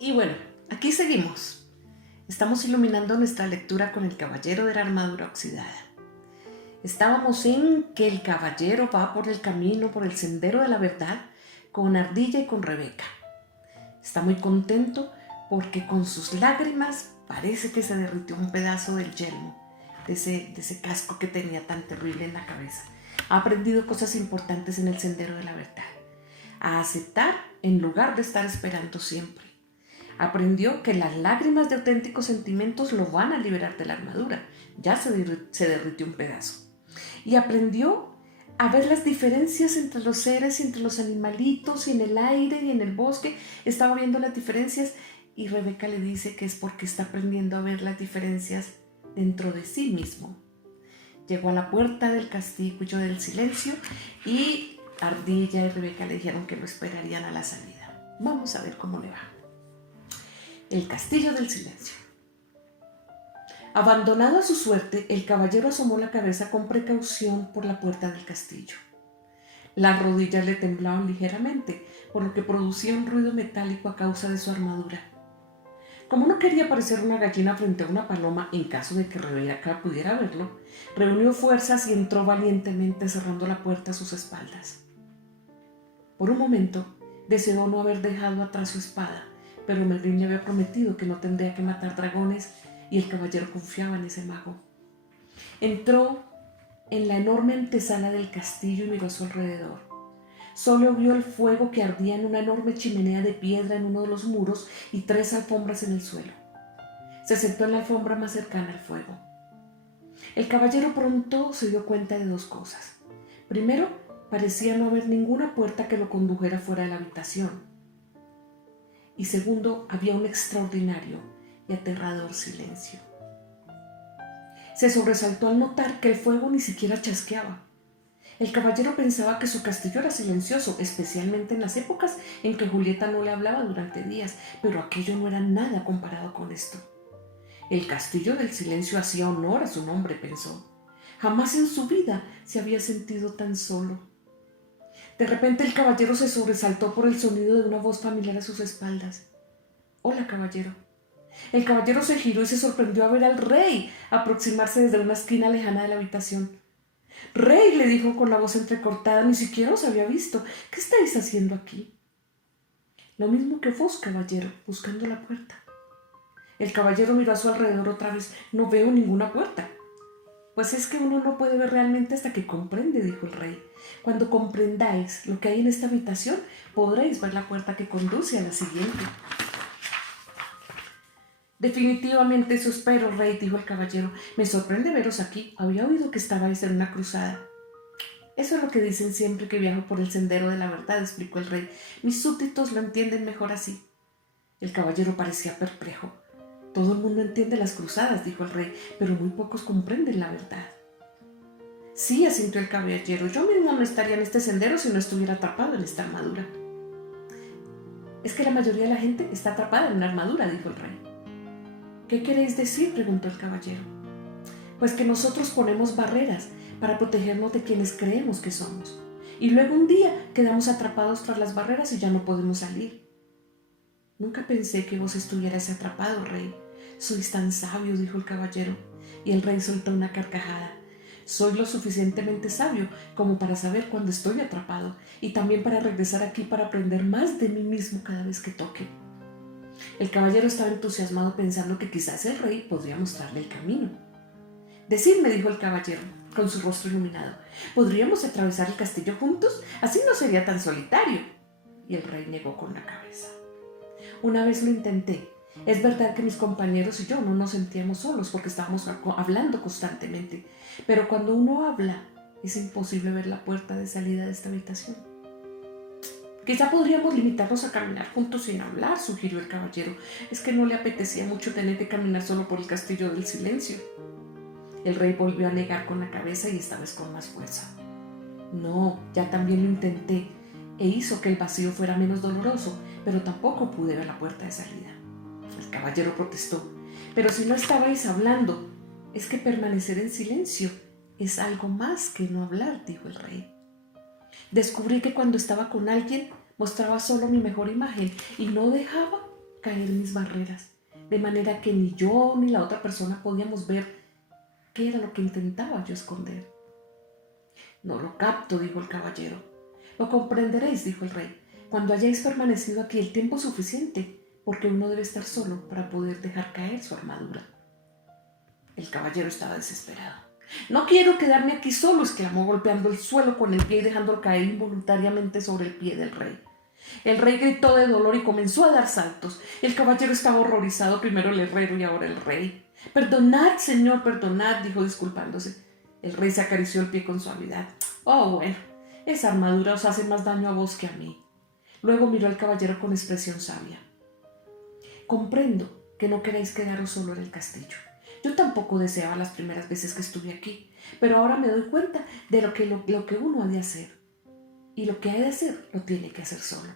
Y bueno, aquí seguimos. Estamos iluminando nuestra lectura con el caballero de la armadura oxidada. Estábamos en que el caballero va por el camino, por el sendero de la verdad, con Ardilla y con Rebeca. Está muy contento porque con sus lágrimas parece que se derritió un pedazo del yelmo, de ese casco que tenía tan terrible en la cabeza. Ha aprendido cosas importantes en el sendero de la verdad. A aceptar en lugar de estar esperando siempre. Aprendió que las lágrimas de auténticos sentimientos lo van a liberar de la armadura. Ya se derritió un pedazo. Y aprendió a ver las diferencias entre los seres y entre los animalitos y en el aire y en el bosque. Estaba viendo las diferencias y Rebeca le dice que es porque está aprendiendo a ver las diferencias dentro de sí mismo. Llegó a la puerta del castillo del silencio y Ardilla y Rebeca le dijeron que lo esperarían a la salida. Vamos a ver cómo le va. El castillo del silencio. Abandonado a su suerte, el caballero asomó la cabeza con precaución por la puerta del castillo. Las rodillas le temblaban ligeramente, por lo que producía un ruido metálico a causa de su armadura. Como no quería parecer una gallina frente a una paloma en caso de que Rebeca pudiera verlo, reunió fuerzas y entró valientemente cerrando la puerta a sus espaldas. Por un momento, deseó no haber dejado atrás su espada, pero Merlín le había prometido que no tendría que matar dragones y el caballero confiaba en ese mago. Entró en la enorme antesala del castillo y miró a su alrededor. Solo vio el fuego que ardía en una enorme chimenea de piedra en uno de los muros y 3 alfombras en el suelo. Se sentó en la alfombra más cercana al fuego. El caballero pronto se dio cuenta de 2 cosas. Primero, parecía no haber ninguna puerta que lo condujera fuera de la habitación. Y segundo, había un extraordinario y aterrador silencio. Se sobresaltó al notar que el fuego ni siquiera chasqueaba. El caballero pensaba que su castillo era silencioso, especialmente en las épocas en que Julieta no le hablaba durante días, pero aquello no era nada comparado con esto. El castillo del silencio hacía honor a su nombre, pensó. Jamás en su vida se había sentido tan solo. De repente el caballero se sobresaltó por el sonido de una voz familiar a sus espaldas. «Hola, caballero». El caballero se giró y se sorprendió a ver al rey aproximarse desde una esquina lejana de la habitación. «Rey», le dijo con la voz entrecortada, «ni siquiera os había visto. ¿Qué estáis haciendo aquí?» «Lo mismo que vos, caballero, buscando la puerta». El caballero miró a su alrededor otra vez. «No veo ninguna puerta». «Pues es que uno no puede ver realmente hasta que comprende», dijo el rey. «Cuando comprendáis lo que hay en esta habitación, podréis ver la puerta que conduce a la siguiente». «Definitivamente eso espero, rey», dijo el caballero. «Me sorprende veros aquí. Había oído que estabais en una cruzada». «Eso es lo que dicen siempre que viajo por el sendero de la verdad», explicó el rey. «Mis súbditos lo entienden mejor así». El caballero parecía perplejo. «Todo el mundo entiende las cruzadas», dijo el rey, «pero muy pocos comprenden la verdad». «Sí», asintió el caballero, «yo mismo no estaría en este sendero si no estuviera atrapado en esta armadura». «Es que la mayoría de la gente está atrapada en una armadura», dijo el rey. «¿Qué queréis decir?», preguntó el caballero. «Pues que nosotros ponemos barreras para protegernos de quienes creemos que somos. Y luego un día quedamos atrapados tras las barreras y ya no podemos salir». «Nunca pensé que vos estuvierais atrapado, rey. Sois tan sabio», dijo el caballero. Y el rey soltó una carcajada. «Soy lo suficientemente sabio como para saber cuando estoy atrapado y también para regresar aquí para aprender más de mí mismo cada vez que toque». El caballero estaba entusiasmado pensando que quizás el rey podría mostrarle el camino. «Decidme», dijo el caballero, con su rostro iluminado, «¿podríamos atravesar el castillo juntos? Así no sería tan solitario». Y el rey negó con la cabeza. «Una vez lo intenté. Es verdad que mis compañeros y yo no nos sentíamos solos porque estábamos hablando constantemente, pero cuando uno habla es imposible ver la puerta de salida de esta habitación». «Quizá podríamos limitarnos a caminar juntos sin hablar», sugirió el caballero. «Es que no le apetecía mucho tener que caminar solo por el castillo del silencio». El rey volvió a negar con la cabeza y esta vez con más fuerza. «No, ya también lo intenté e hizo que el vacío fuera menos doloroso, pero tampoco pude ver la puerta de salida». El caballero protestó. «Pero si no estabais hablando, es que permanecer en silencio es algo más que no hablar», dijo el rey. «Descubrí que cuando estaba con alguien mostraba solo mi mejor imagen y no dejaba caer mis barreras, de manera que ni yo ni la otra persona podíamos ver qué era lo que intentaba yo esconder. No lo capto, dijo el caballero. Lo comprenderéis, dijo el rey, cuando hayáis permanecido aquí el tiempo suficiente, porque uno debe estar solo para poder dejar caer su armadura. El caballero estaba desesperado. No quiero quedarme aquí solo, exclamó, golpeando el suelo con el pie y dejándolo caer involuntariamente sobre el pie del rey. El rey gritó de dolor y comenzó a dar saltos. El caballero estaba horrorizado, primero el herrero y ahora el rey. Perdonad, señor, perdonad, dijo disculpándose. El rey se acarició el pie con suavidad. Oh, bueno, esa armadura os hace más daño a vos que a mí. Luego miró al caballero con expresión sabia. Comprendo que no queráis quedaros solo en el castillo. Yo tampoco deseaba las primeras veces que estuve aquí, pero ahora me doy cuenta de lo que uno ha de hacer. Y lo que ha de hacer lo tiene que hacer solo.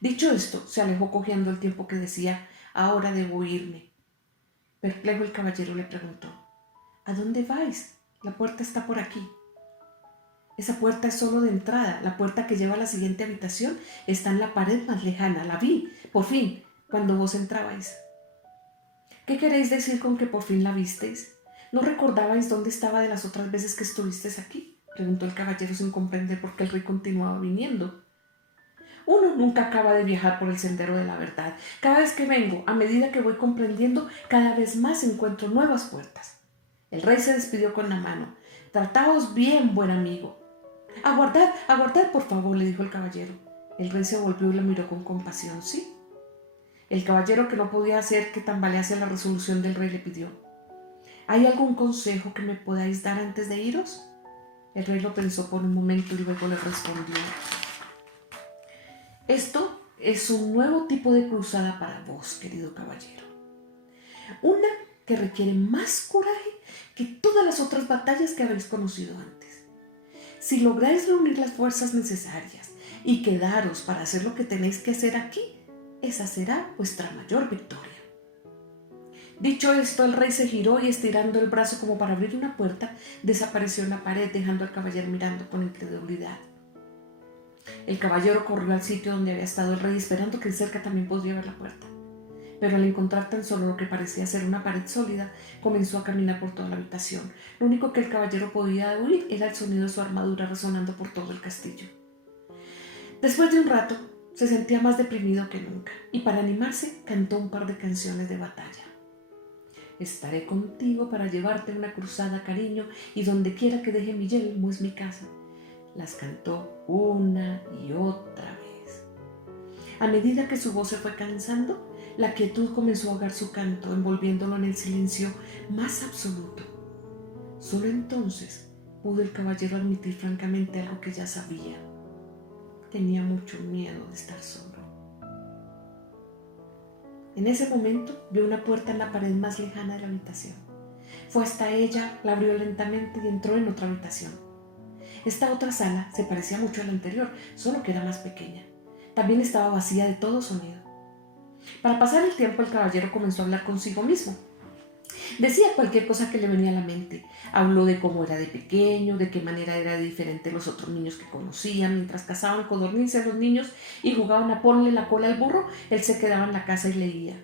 Dicho esto, se alejó cojeando el tiempo que decía, ahora debo irme. Perplejo el caballero le preguntó, ¿a dónde vais? La puerta está por aquí. Esa puerta es solo de entrada. La puerta que lleva a la siguiente habitación está en la pared más lejana. La vi, por fin, cuando vos entrabais. ¿Qué queréis decir con que por fin la visteis? ¿No recordabais dónde estaba de las otras veces que estuvisteis aquí? Preguntó el caballero sin comprender por qué el rey continuaba viniendo. Uno nunca acaba de viajar por el sendero de la verdad. Cada vez que vengo, a medida que voy comprendiendo, cada vez más encuentro nuevas puertas. El rey se despidió con la mano. Trataos bien, buen amigo. Aguardad, por favor, le dijo el caballero. El rey se volvió y lo miró con compasión. ¿Sí? El caballero, que no podía hacer que tambalease la resolución del rey, le pidió, ¿hay algún consejo que me podáis dar antes de iros? El rey lo pensó por un momento y luego le respondió, esto es un nuevo tipo de cruzada para vos, querido caballero. Una que requiere más coraje que todas las otras batallas que habéis conocido antes. Si lográis reunir las fuerzas necesarias y quedaros para hacer lo que tenéis que hacer aquí, esa será vuestra mayor victoria. Dicho esto, el rey se giró y, estirando el brazo como para abrir una puerta, desapareció en la pared, dejando al caballero mirando con incredulidad. El caballero corrió al sitio donde había estado el rey, esperando que cerca también podría ver la puerta. Pero al encontrar tan solo lo que parecía ser una pared sólida, comenzó a caminar por toda la habitación. Lo único que el caballero podía oír era el sonido de su armadura resonando por todo el castillo. Después de un rato, se sentía más deprimido que nunca, y para animarse cantó un par de canciones de batalla. Estaré contigo para llevarte una cruzada, cariño, y donde quiera que deje mi yelmo es mi casa. Las cantó una y otra vez. A medida que su voz se fue cansando, la quietud comenzó a ahogar su canto, envolviéndolo en el silencio más absoluto. Solo entonces pudo el caballero admitir francamente algo que ya sabía. Tenía mucho miedo de estar solo. En ese momento vio una puerta en la pared más lejana de la habitación. Fue hasta ella, la abrió lentamente y entró en otra habitación. Esta otra sala se parecía mucho a la anterior, solo que era más pequeña. También estaba vacía de todo sonido. Para pasar el tiempo, el caballero comenzó a hablar consigo mismo. Decía cualquier cosa que le venía a la mente. Habló de cómo era de pequeño, de qué manera era diferente de los otros niños que conocía. Mientras cazaban codornices los niños y jugaban a ponerle la cola al burro, él se quedaba en la casa y leía.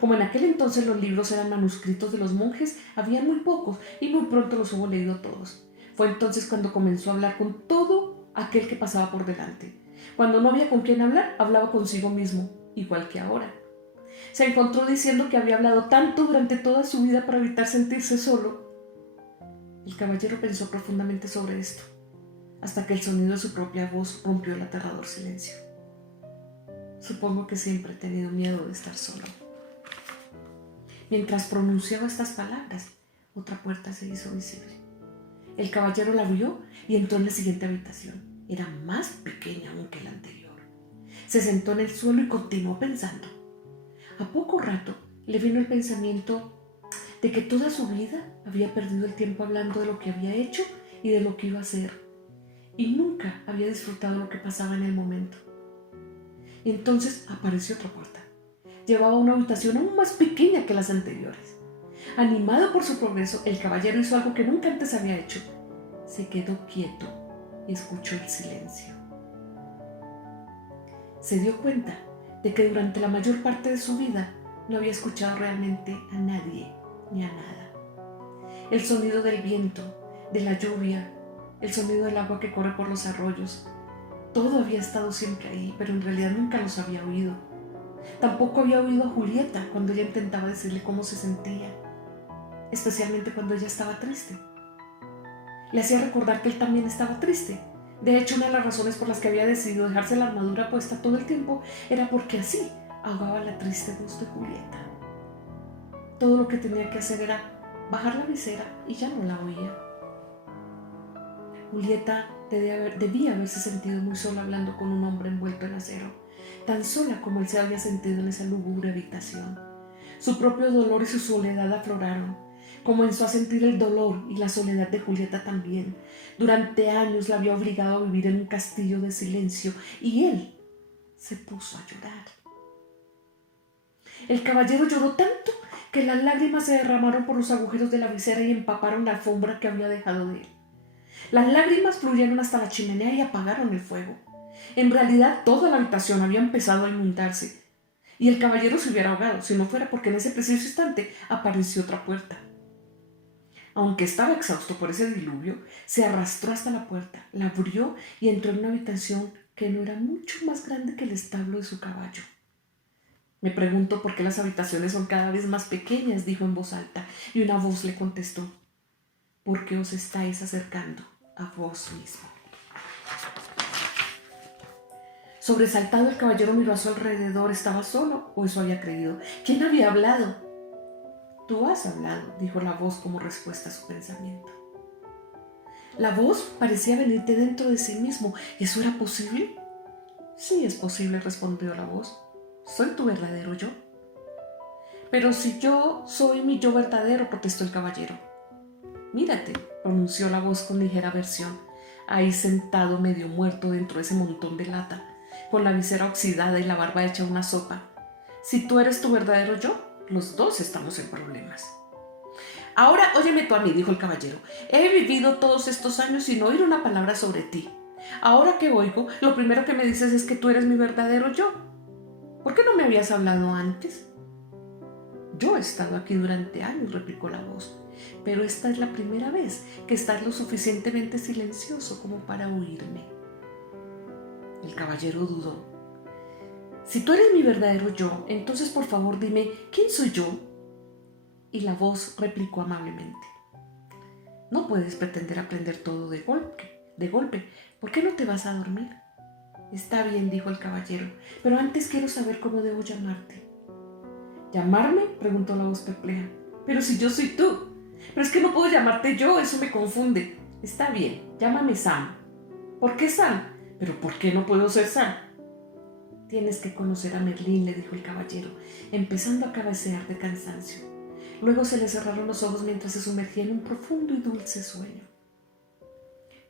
Como en aquel entonces los libros eran manuscritos de los monjes, había muy pocos y muy pronto los hubo leído todos. Fue entonces cuando comenzó a hablar con todo aquel que pasaba por delante. Cuando no había con quién hablar, hablaba consigo mismo, igual que ahora. Se encontró diciendo que había hablado tanto durante toda su vida para evitar sentirse solo. El caballero pensó profundamente sobre esto, hasta que el sonido de su propia voz rompió el aterrador silencio. Supongo que siempre he tenido miedo de estar solo. Mientras pronunciaba estas palabras, otra puerta se hizo visible. El caballero la abrió y entró en la siguiente habitación. Era más pequeña aún que la anterior. Se sentó en el suelo y continuó pensando. A poco rato le vino el pensamiento de que toda su vida había perdido el tiempo hablando de lo que había hecho y de lo que iba a hacer, y nunca había disfrutado lo que pasaba en el momento. Y entonces apareció otra puerta. Llevaba una habitación aún más pequeña que las anteriores. Animado por su progreso, el caballero hizo algo que nunca antes había hecho. Se quedó quieto y escuchó el silencio. Se dio cuenta de que durante la mayor parte de su vida no había escuchado realmente a nadie ni a nada. El sonido del viento, de la lluvia, el sonido del agua que corre por los arroyos, todo había estado siempre ahí, pero en realidad nunca los había oído. Tampoco había oído a Julieta cuando ella intentaba decirle cómo se sentía, especialmente cuando ella estaba triste. Le hacía recordar que él también estaba triste. De hecho, una de las razones por las que había decidido dejarse la armadura puesta todo el tiempo era porque así ahogaba la triste voz de Julieta. Todo lo que tenía que hacer era bajar la visera y ya no la oía. Julieta debía haberse sentido muy sola hablando con un hombre envuelto en acero, tan sola como él se había sentido en esa lúgubre habitación. Su propio dolor y su soledad afloraron. Comenzó a sentir el dolor y la soledad de Julieta también. Durante años la había obligado a vivir en un castillo de silencio y él se puso a llorar. El caballero lloró tanto que las lágrimas se derramaron por los agujeros de la visera y empaparon la alfombra que había dejado de él. Las lágrimas fluyeron hasta la chimenea y apagaron el fuego. En realidad toda la habitación había empezado a inundarse y el caballero se hubiera ahogado si no fuera porque en ese preciso instante apareció otra puerta. Aunque estaba exhausto por ese diluvio, se arrastró hasta la puerta, la abrió y entró en una habitación que no era mucho más grande que el establo de su caballo. Me pregunto por qué las habitaciones son cada vez más pequeñas, dijo en voz alta, y una voz le contestó: porque os estáis acercando a vos mismo. Sobresaltado, el caballero miró a su alrededor. ¿Estaba solo o eso había creído? ¿Quién había hablado? Tú has hablado, dijo la voz como respuesta a su pensamiento. La voz parecía venir de dentro de sí mismo. ¿Eso era posible? Sí, es posible, respondió la voz. Soy tu verdadero yo. Pero si yo soy mi yo verdadero, protestó el caballero. Mírate, pronunció la voz con ligera aversión, ahí sentado medio muerto dentro de ese montón de lata, con la visera oxidada y la barba hecha una sopa. Si tú eres tu verdadero yo, los dos estamos en problemas. Ahora óyeme tú a mí, dijo el caballero. He vivido todos estos años sin oír una palabra sobre ti. Ahora que oigo, lo primero que me dices es que tú eres mi verdadero yo. ¿Por qué no me habías hablado antes? Yo he estado aquí durante años, replicó la voz, pero esta es la primera vez que estás lo suficientemente silencioso como para oírme. El caballero dudó. Si tú eres mi verdadero yo, entonces por favor dime, ¿quién soy yo? Y la voz replicó amablemente. No puedes pretender aprender todo de golpe. ¿Por qué no te vas a dormir? Está bien, dijo el caballero, pero antes quiero saber cómo debo llamarte. ¿Llamarme?, preguntó la voz perpleja. Pero si yo soy tú. Pero es que no puedo llamarte yo, eso me confunde. Está bien, llámame Sam. ¿Por qué Sam? ¿Pero por qué no puedo ser Sam? Tienes que conocer a Merlín, le dijo el caballero, empezando a cabecear de cansancio. Luego se le cerraron los ojos mientras se sumergía en un profundo y dulce sueño.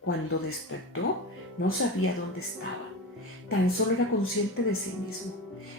Cuando despertó, no sabía dónde estaba. Tan solo era consciente de sí mismo.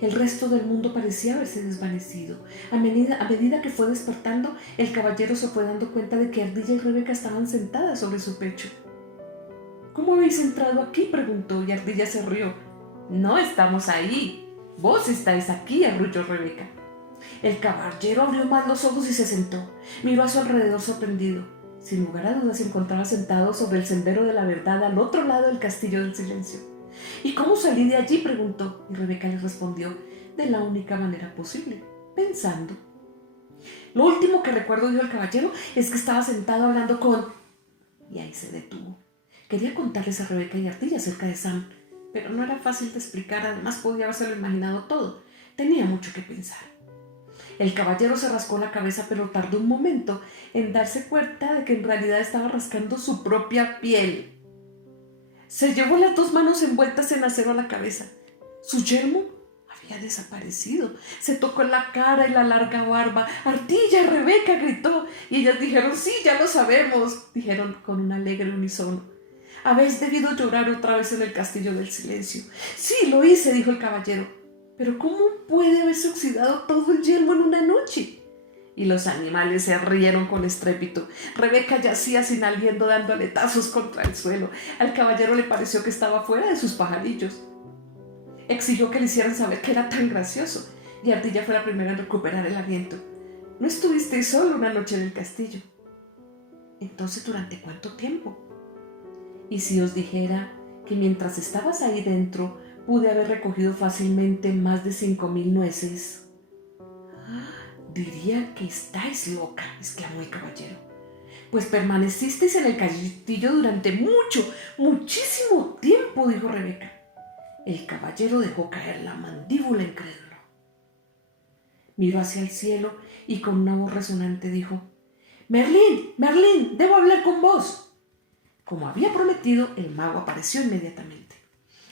El resto del mundo parecía haberse desvanecido. A medida que fue despertando, el caballero se fue dando cuenta de que Ardilla y Rebeca estaban sentadas sobre su pecho. ¿Cómo habéis entrado aquí?, preguntó, y Ardilla se rió. No estamos ahí. Vos estáis aquí, arrulló Rebeca. El caballero abrió más los ojos y se sentó. Miró a su alrededor sorprendido. Sin lugar a dudas se encontraba sentado sobre el sendero de la verdad al otro lado del castillo del silencio. ¿Y cómo salí de allí?, preguntó, y Rebeca le respondió, de la única manera posible, pensando. Lo último que recuerdo, dijo el caballero, es que estaba sentado hablando con... Y ahí se detuvo. Quería contarles a Rebeca y Ardilla acerca de Sam, pero no era fácil de explicar, además podía habérselo imaginado todo. Tenía mucho que pensar. El caballero se rascó la cabeza, pero tardó un momento en darse cuenta de que en realidad estaba rascando su propia piel. Se llevó las dos manos envueltas en acero a la cabeza. Su yelmo había desaparecido. Se tocó la cara y la larga barba. «¡Ardilla, Rebeca!», gritó. Y ellas dijeron: «Sí, ya lo sabemos», dijeron con un alegre unísono. «Habéis debido llorar otra vez en el castillo del silencio». «Sí, lo hice», dijo el caballero. «Pero ¿cómo puede haberse oxidado todo el yelmo en una noche?». Y los animales se rieron con estrépito. Rebeca yacía sin aliento, dando aletazos contra el suelo. Al caballero le pareció que estaba fuera de sus pajarillos. Exigió que le hicieran saber que era tan gracioso, y Ardilla fue la primera en recuperar el aliento. No estuvisteis solo una noche en el castillo. Entonces, ¿durante cuánto tiempo? ¿Y si os dijera que mientras estabas ahí dentro pude haber recogido fácilmente más de 5.000 nueces? Dirían que estáis loca, exclamó el caballero. Pues permanecisteis en el castillo durante muchísimo tiempo, dijo Rebeca. El caballero dejó caer la mandíbula incrédulo. Miró hacia el cielo y con una voz resonante dijo: «Merlín, Merlín, debo hablar con vos». Como había prometido, el mago apareció inmediatamente.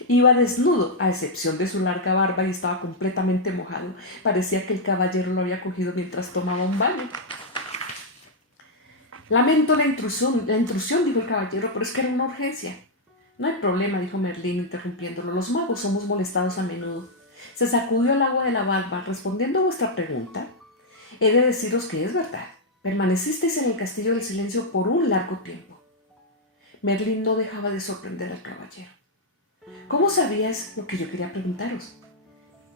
Iba desnudo, a excepción de su larga barba, y estaba completamente mojado. Parecía que el caballero lo había cogido mientras tomaba un baño. «Lamento la intrusión, dijo el caballero, pero es que era una urgencia». «No hay problema», dijo Merlín, interrumpiéndolo. «Los magos somos molestados a menudo». Se sacudió el agua de la barba. «Respondiendo a vuestra pregunta, he de deciros que es verdad. Permanecisteis en el castillo del silencio por un largo tiempo». Merlín no dejaba de sorprender al caballero. «¿Cómo sabías lo que yo quería preguntaros?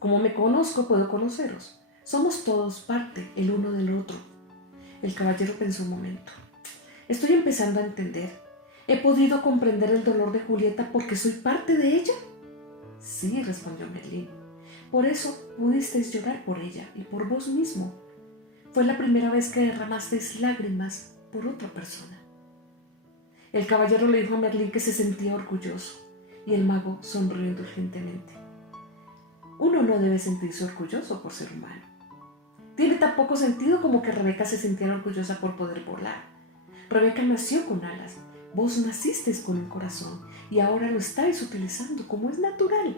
Como me conozco, puedo conoceros. Somos todos parte el uno del otro». El caballero pensó un momento. «Estoy empezando a entender. ¿He podido comprender el dolor de Julieta porque soy parte de ella?» «Sí», respondió Merlín. «Por eso pudisteis llorar por ella y por vos mismo. Fue la primera vez que derramasteis lágrimas por otra persona». El caballero le dijo a Merlín que se sentía orgulloso, y el mago sonrió indulgentemente. «Uno no debe sentirse orgulloso por ser humano. Tiene tan poco sentido como que Rebeca se sintiera orgullosa por poder volar. Rebeca nació con alas, vos nacisteis con un corazón y ahora lo estáis utilizando como es natural».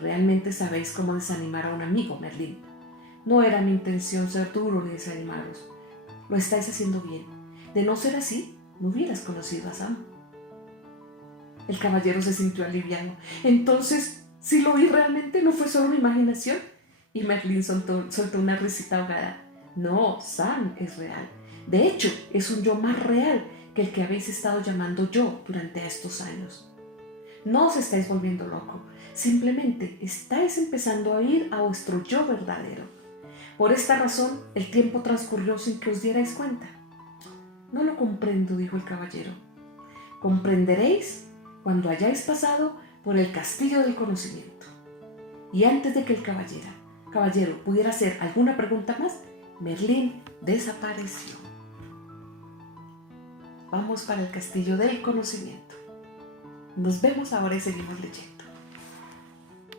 «Realmente sabéis cómo desanimar a un amigo, Merlín. No era mi intención ser duro ni desanimaros. Lo estáis haciendo bien. De no ser así, no hubieras conocido a Sam». El caballero se sintió aliviado. «Entonces, si lo vi realmente, no fue solo mi imaginación». Y Merlín soltó una risita ahogada. «No, Sam es real. De hecho, es un yo más real que el que habéis estado llamando yo durante estos años. No os estáis volviendo loco. Simplemente estáis empezando a oír a vuestro yo verdadero. Por esta razón, el tiempo transcurrió sin que os dierais cuenta». «No lo comprendo», dijo el caballero. «Comprenderéis cuando hayáis pasado por el castillo del conocimiento». Y antes de que el caballero pudiera hacer alguna pregunta más, Merlín desapareció. Vamos para el castillo del conocimiento. Nos vemos ahora y seguimos leyendo.